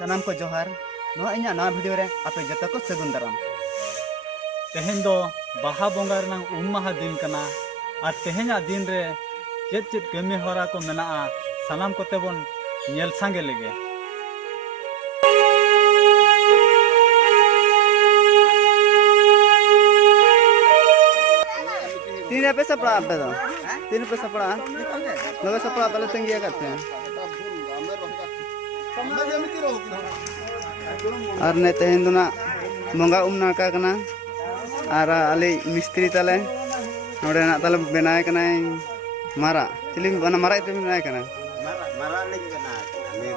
सानाम को जोहार इन नवा वीडियो रे आपे जत को सगुन दाराम। तेहेन दो बाहा बोंगा रनंग माहा दिन कना और तेहेना दिन रे चेत चेत कमी हरा को मेना सानाम कोते बोन नेल सांगे लेगे। तीन पे सपड़ा आप दो तीन पे सपड़ा लगे सपड़ा पहले तंगिया करते हैं और ने तेहेन दो ना बोंगा नाका कना और आले मिस्त्री ताले नोडे ना ताले बनाए कना मारा चिली बना मारा इतने बनाए कना मारा नहीं कना ने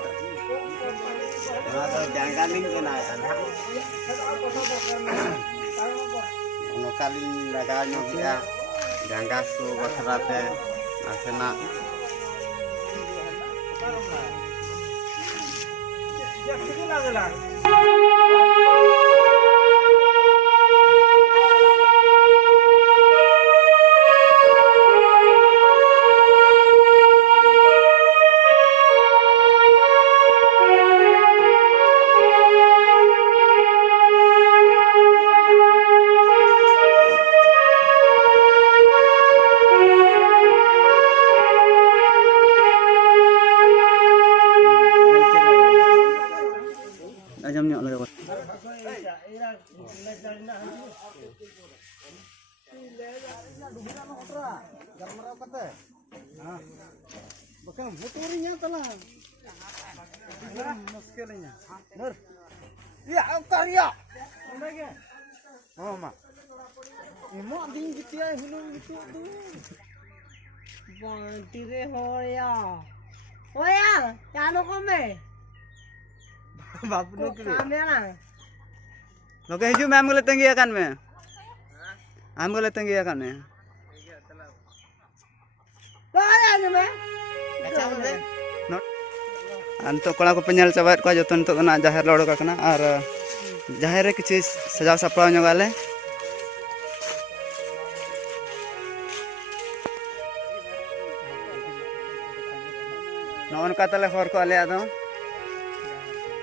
तो जंगा नहीं कना नोकालिन लगा नो गया जंगा सो बखराते नासेना ajam nyok lagi bukan motornya telah muskilnya nur ya karya mama imo ding gitu ya hulung gitu tuh tire hoya hoya ya no come बाप नो के kamera लोके हिजू मैम गले तंगी akan में हम गले तंगी akan में hoya ni me अच्छा बोले अंतो कोड़ा को पेनल चाबात को जतन तो ना जाहिर लड़ो का कना और जाहिर रे किछि सजाव सपड़ा नगाले नौन का तले हर को आले आदो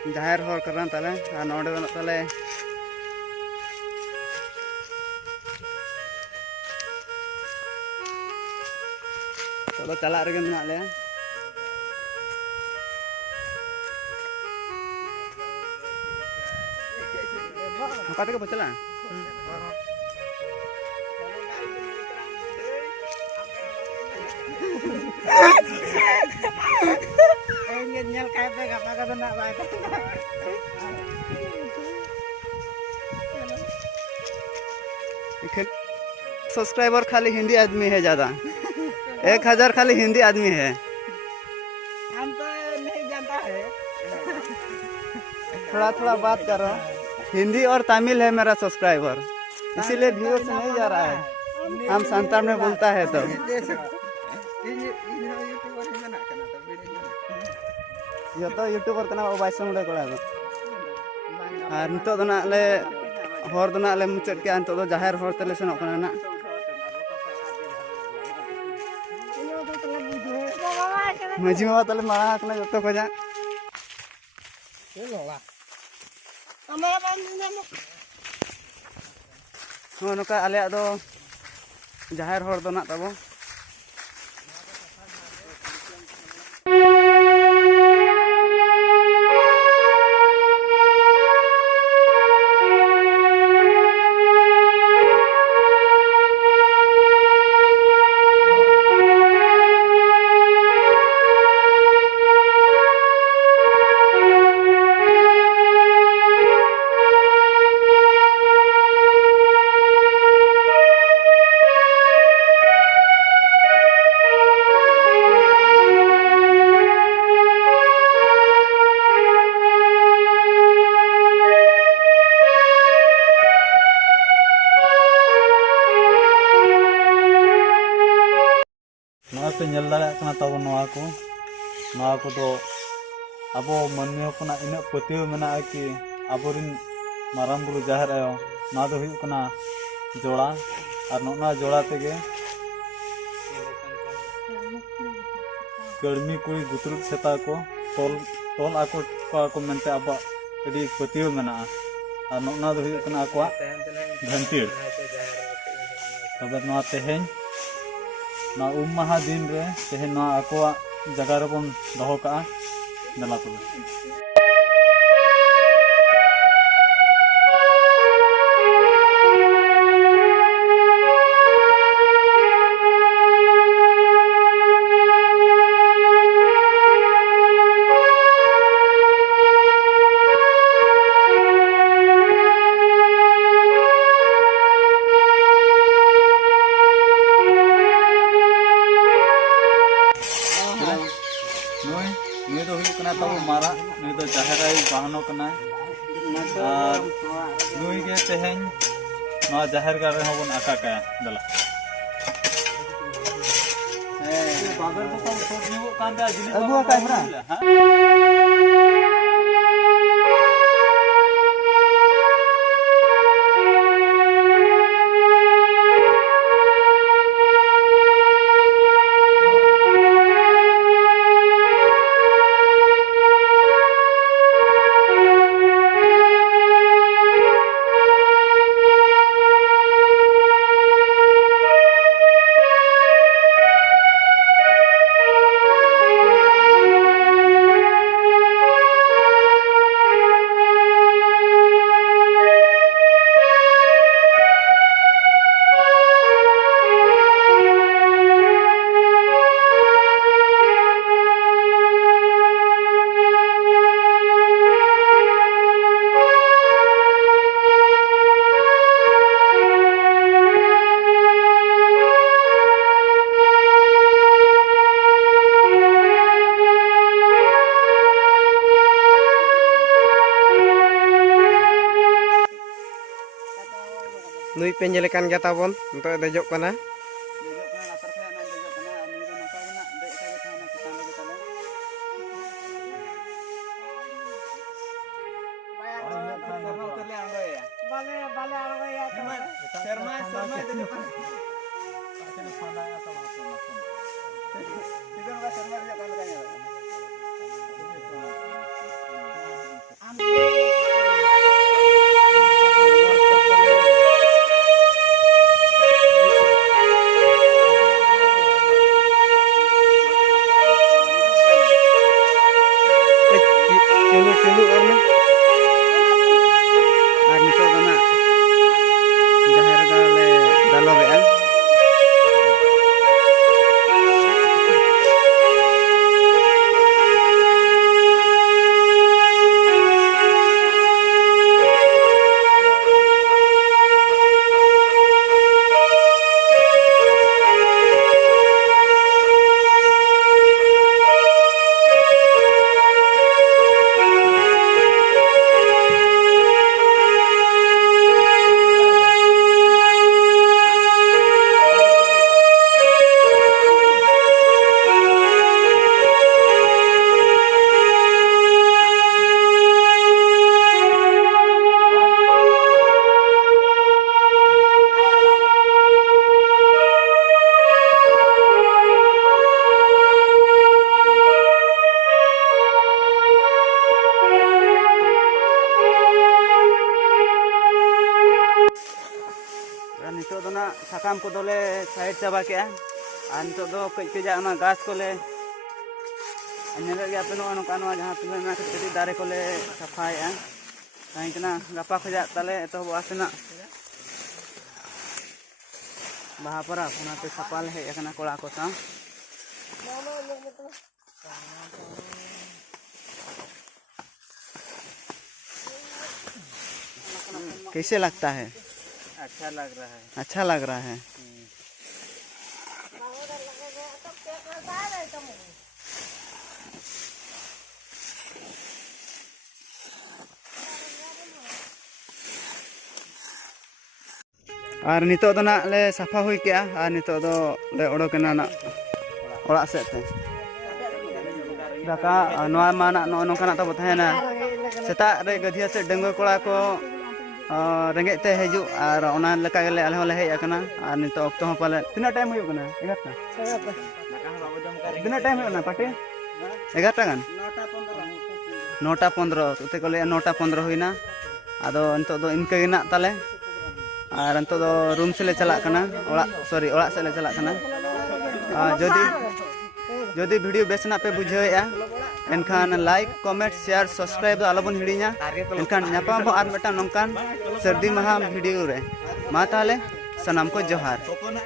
जाहिर हर करन तले आ नोडे दन तले तो चला रे मेना ले कते को चला nyel kayak pe apa kata nak baik subscriber खाली हिंदी आदमी है ज्यादा 1000 खाली हिंदी आदमी है हम तो नहीं जानता है थोड़ा थोड़ा बात करो हिंदी और तमिल है मेरा सब्सक्राइबर इसीलिए व्यूअर्स नहीं जा रहा है हम संतान में बोलता है तो ये तो यूट्यूबर कना बाइसो मुड़े कोड़ा और नितो दो ना ले हर दो ना ले मुचट के नितो दो जाहिर हर तेले सेनोक कना ना मजी मामा तले मारा कना जतो को जा हो नका आले दो जाहिर हर दो ना तबो पे नेल दाड़ा कना तब नवा को दो अबो मन्मियों कोना इन पतियो मेना कि अबोरिन माराम बुरु जाहिर आयो ना दो हुई कना जोड़ा और नोना जोड़ा तेगे कड़मी कोई गुतरुक सेता को तोल tol aku ko mente aba adi patiu mena ar nokna do huyuk kana akwa ghantir tobe noa teheny na maha din re teheny noa akwa jaga rebon doho ka'a dela tobe Ini tuh kena tahu marah, ini tuh jaherai bahano kena. Nui ke teheng, no jaher kare hobon aka kaya dala. Bagar tuh tahu sok nyuk kan dia jenis. Abu aka hera. Nui penjelekan gata pun untuk dejok kana. Culu orme. Ar nito dana jaher gale dalobean. Nito do na sakam ko dole side chaba ke an nito do kaj kaja ona gas ko le anyel ge ape no ono kanwa jahan tule na kati dare ko le safai tahi kana gapa khaja tale eto bo asena baha para kuna te sapal he ekana kola ko sa कैसे लगता है? अच्छा लग रहा है। अच्छा लग रहा है। और नितो दो ना ले साफा हुई क्या और नितो दो ले ओडोकना ना ओड़ा सेट ते दाका नोआ माना नो नोकाना तो बताहेना सेता रे गधिया से डंगो कोड़ा को रेंगे ते हेजु और ओना लेका गेले आले होले हेज आकना और नितो ऑक्टो हो पाले तिना टाइम हुई कना 11टा तना टाइम हुई ना पाटे 11टा गान 9टा 15 9:15 तो को ले 9:15 हुईना आदो नितो दो इनका गिना ताले और नितो दो रूम से ले चला कना ओड़ा से ले चला कना जदि वीडियो बेसना पे बुझेया एनखान लाइक कमेंट शेयर सब्सक्राइब दो आलोबन हिड़िया एनखान ᱧᱟᱯᱟᱢ ᱵᱚ ᱟᱨ ᱢᱤᱫᱴᱟᱝ ᱱᱚᱝᱠᱟᱱ ᱥᱟᱹᱨᱫᱤ ᱢᱟᱦᱟ ᱵᱷᱤᱰᱤᱭᱳ ᱨᱮ ᱢᱟ ᱛᱟᱦᱞᱮ ᱥᱟᱱᱟᱢ ᱠᱚ ᱡᱚᱦᱟᱨ।